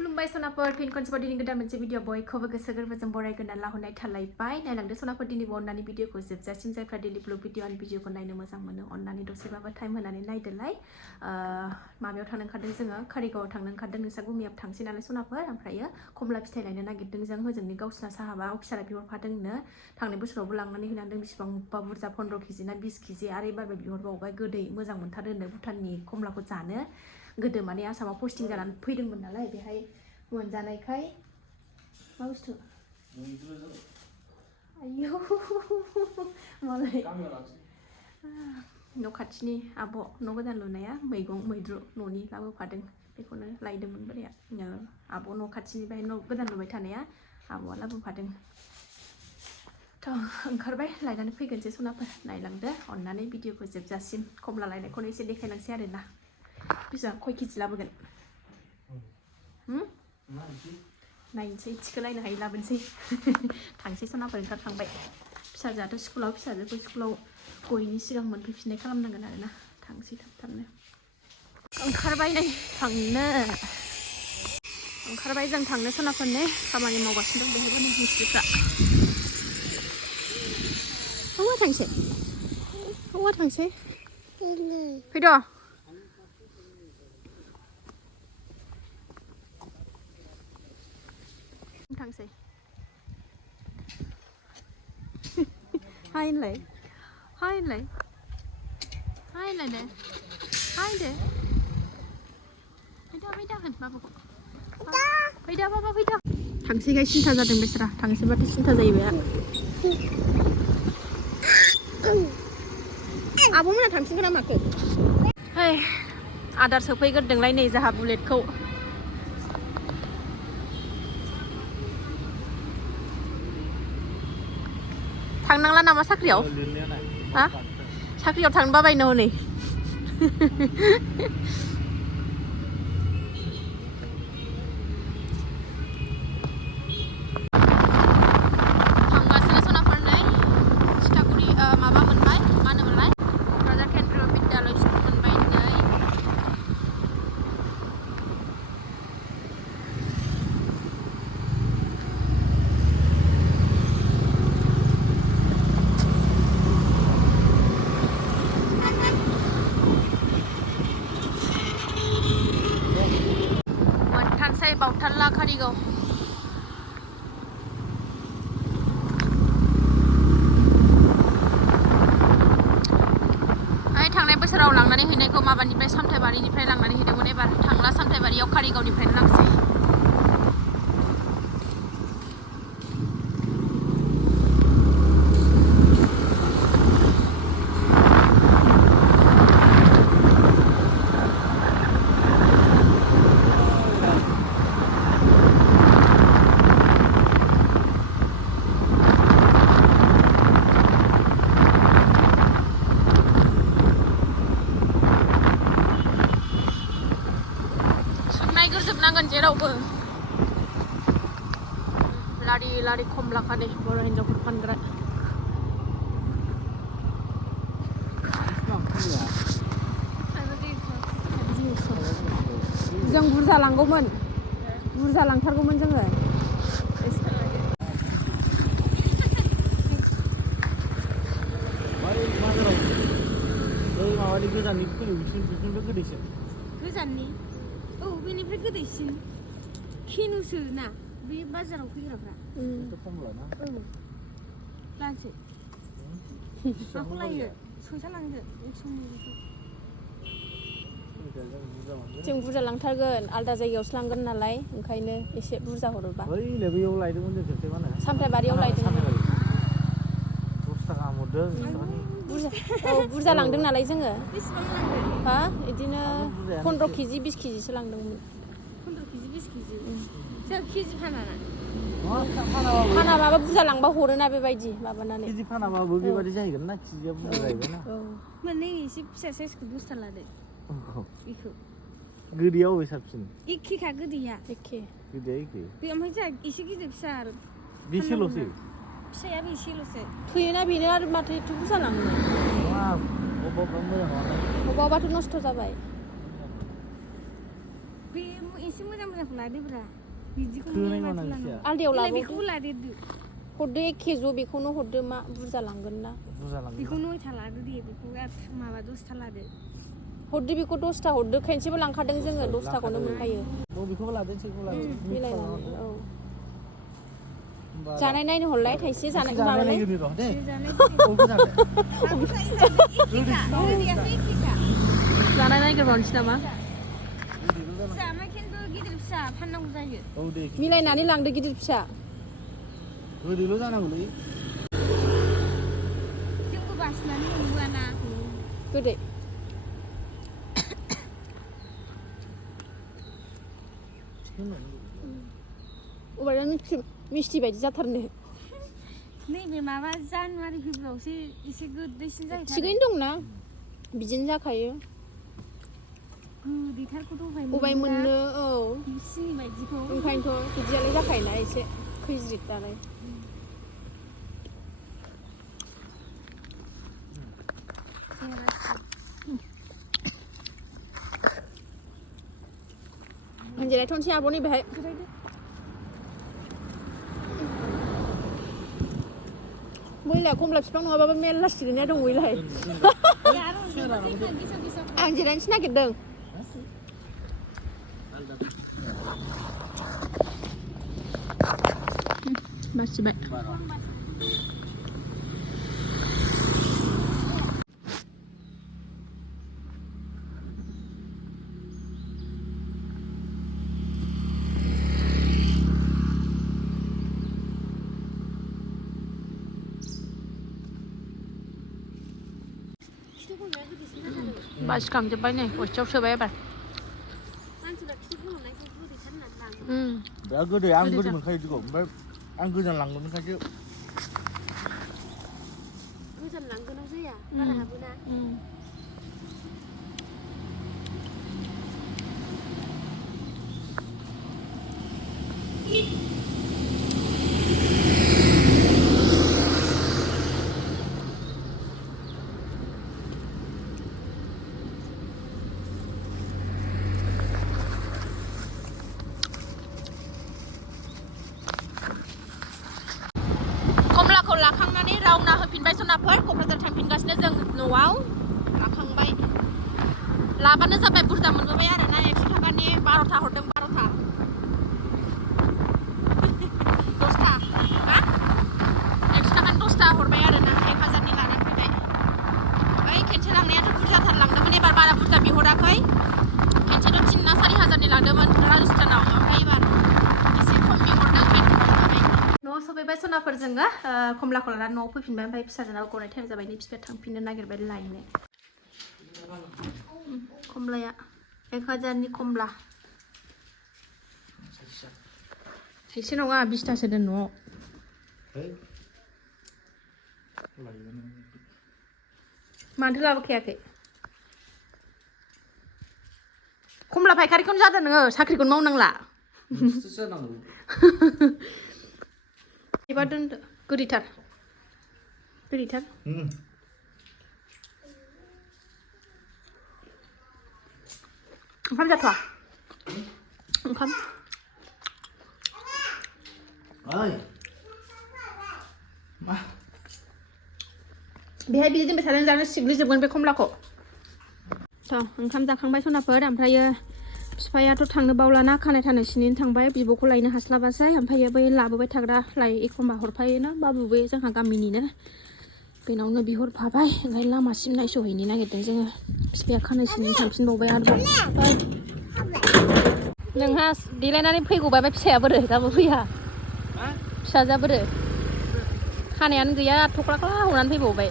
खुलुमबाय सनाफोर फिन खनसेबाव दिनै गोदान मोनसे भिडिअ बयखौबो गोसो गोरबोजों बरायगोना लाहरनाय थालायबाय नायलांदो सनाफोर दिनैबो अननानै भिडिअखौ जोबजासिम जायफ्रा डेलि ब्लग भिडिअ आरो भिडिअखौ नायनो मोजां मोनो अननानै दसेबाबो टाइम होनानै नायदोलाय माबायाव थांनो ओंखारदों जोङो कारिगावआव थांनो ओंखारदों नोंसा गुमियाव थांसै नालाय सनाफोर ओमफ्रायो कमला फिथाइ लायनो नागिरदों जों होजोंनि गावसिना साहाबा अफिसारा बिहरफादोंनो थांनाय बोसोरावबो लांनानै होनांदों बेसेबांबा बुरजा 15 केजि ना 20 केजि आरो एबारबो बिहरबावबाय गोदै मोजां मोनथारो होनो भुटाननि कमलाखौ जानो गोदो माने आसामाव पस्टिं जानानै फैदोंमोन नालाय बेहाय मोनजानायखाय मा बुस्थु आयौ मालाय न' खाथिनि आब' न' गोदान लुनाया मैद्रु न'नि लाबोफादों बेखौनो लायदोंमोन बोराया आब' न' खाथिनि बेहाय न' गोदान लुबाय थानाया आब'आ लाबोफादों थ' ओंखारबाय लायनानै फैगोनसै सनाफोर नायलांदो अननानै भिडिअखौ जोबजासिम कमला लायनायखौनो एसे देखायलांसै आरोना बिसिबां खय केजि लाबोगोन नायनोसै थिखोलायनो हायो लाबोनोसै थांसै सनाफोर ओंखारखांबाय फिसाजोआथ' स्कुलाव फिसाजोखौ स्कुलाव गयैनि सिगां मोनफैफिननाय खालामनांगोन आरोना थांसै थाब-थाबनो ओंखारबाय नै थांनो ओंखारबाय जों थांनो सनाफोरनि खामानि मावगासिनो दं बेहायबो नै मिस्ट्रिफ्रा हौवा थांसै फैद' थांसै हाय होनलाय दे फैदा होन बाबाखौ फैदा बाबा फैदा थांसैखाय सिन्था जादों बेसरा थांसैबाथाय सिन्था जायो बेहा आब'मोना थांसिगोन ना माखो है आदार सोफैग्रोदोंलाय नै जाहा बुलेटखौ थांनांला नामा साख्रियाव हा साख्रियाव थांनो बाबायनो हनै थांगासिनो सनाफोर नै सितागुरि माबा मोनबाय मा होनोमोनलाय क'क्राझार केन्द्रीय बिद्यालय स्कुल मोनबाय नै मोनथारसै बावथारला कारिगाव थांनाय बोसोराव लांनानै हैनायखौ माबानिफ्राय सामथाइबारिनिफ्राय लांनानै हैदोंमोन एबार थांला सामथाइबारियाव कारिगावनिफ्रायनो लांसै नायग्रोजोबनांगोन जेरावबो लारि लारि खमला खानै बर' हिन्जावफोर फानग्रा जों बुरजा लांगौमोन बुरजा लांथारगौमोन जोङो माबानि गोजाननि फैयो बिसोरनिफ्राय गोदैसिन गोजाननि औ बेनिफ्राय गोदैसिन खेनुसो ना बे बाजाराव फैग्राफ्रा खमलाना औ लानोसै माखौ लायो सयथा लांदो जों बुरजा लांथारगोन आलदा जायगायावसो लांगोन नालाय ओंखायनो एसे बुरजा हरोबा बैयाव लायदोंमोन जों खेबसे मा होनो सामथाइबारियाव लायदोंमोन 10 थाखा हरदों बुरजा लांदों नालाय जोङो बेसेबां लांदों हा बिदिनो 15 केजि 20 केजिसो लांदोंमोन 15 केजि 20 केजि जों केजि फानाना फानाबाबो बुरजा लांबा हरोना बेबायदि माबानानै केजि फानाबाबो बेबायदि जाहैगोन ना केजिया बुरजा जाहैबाय ना मोननै एसे फिसा साइजखौ 10 था लादो बेखौ गोदैया अबे साबसिन एखेखा गोदैया एखे गोदैया एखे बे ओमफ्राय जोंहा एसे गिदिर फिसा आरो बेसेल'सै फिसायाबो एसेल'सो थोयोना बेनो आरो माथो एथ' बुरजा लांनो अबेबा मोजां नङा अबावबाथ' नस्थ' जाबाय बे एसे मोजां मोजांखौ लादोब्रा बिदिखौ थोनाय नङा नोंसिया आलदायाव लाबोदो बेखौबो लादेरदो हरदो 1 केज' बेखौनो हरदो मा बुरजा लांगोन ना बुरजा लांगोन बेखौ 9था लादो दे बेखौ माबा 10था लादो हरदो बेखौ 10था हरदो खेनसेबो लांखादों जोङो 10थाखौनो मोनखायो बेखौबो लादेरसै बेखौ लादेरसै मिलायनानै औ जानाय नायनो हरलाय थाइसे जानाय जानाय माबालाय नायगोन र' दे जानाय बयबो जानाय जानाय नायग्रोबावनोसै नामा जामा खिन्थु गिदिर फिसा फाननांगौ जायो औ दे मिलायनानै लांदो गिदिर फिसा गोदैल' जानांगौलै जोंबो बासिनानै मोनबोआना गोदै अबायना मिस्टि बायदि जाथारनो नैबे माबा जानुवारि फेब्रुआरियावसो एसे गोदैसिन जायो थिगैनो दंना बिदिनो जाखायो गोदैथारखौथ' अबाय मोननो औ सिनि बायदिखौ ओंखायनोथ' बिदियालाय जाखायोना एसे खैज्रिद दालाय जिरायथ'नोसै आब' नैबेहाय मैला कमला बिफां नङाबाबो मेरला सिरिनाया दं मैलाय आं जिरायनोसो नागिरदों बासिबाय बासिखांजोब्बाय नै बस्थायाव सोबाय एबार बिराद गोदै आं गोदै मोनखायो बिदिखौ ओमफ्राय आं गोजान लांगोनखायसो गोजान लांगोनाव जाया बारा हाबोना कमलाखौ लाखांनानै रावना होफिनबाय सनाफोर क'क्राझार थांफिनगासिनो जों न'आव लाखांबाय लाबानो जाबाय बुरजा मोनबोबाय आरोना 100 थाखानि 12था हरदों 12था 10था हा 100 थाखानि 10था हरबाय आरोना 1000नि लानानै फैबाय ओइ खेनसे लांनायाथ' बुरजाथार लांदोंमोन एबार बारा बुरजा बिहराखै खेनसेथ' 3 ना 4000नि लांदोंमोन राजस्थानाव ओमफ्राय एबार एसे खम बिहरदों न'आव सफैबाय सनाफोर जोङो कमलाखौ लानानै न'आव फैफिनबाय ओमफ्राय फिसाजोनाव गनाय टाइम जाबाय नै बिफाया थांफिननो नागिरबाय लायनो कमलाया 1000नि कमला थाइसे नङा 20थासो दोन न'आव मानोथो लाबोखायाखै कमला फायखारिखौनो जादों नोङो साख्रिखौनो मावनांला एबा दोनदो गोदैथार ओंखाम जाथ'आ ओंखाम बेहाय बिदि दोनबाय थानानै जानो सिग्लिजोबगोन बे कमलाखौ ओंखाम जाखांबाय सनाफोर ओमफ्रायो बिफायाथ' थांनो बावलाना खानाय थानाय सिनैनो थांबाय बिब'खौ लायनो हास्लाबासै ओमफ्रायो बै लाबोबाय थाग्रा लाय एखमबा हरफायोना बाबुबो जोंहा गामिनिनो बेनावनो बिहरफाबाय ओमफ्राय लामासिम नायस'हैनो नागिरदों जोङो बिफाया खानाय सिनैनो थांफिनबावबाय आरोबाव नोंहा देलायनानै फैगौबाय बे फिसाया बोरै दाबो फैया फिसाजोआ बोरै खानायानो गैया थख्लाख्ला हनानै फैबावबाय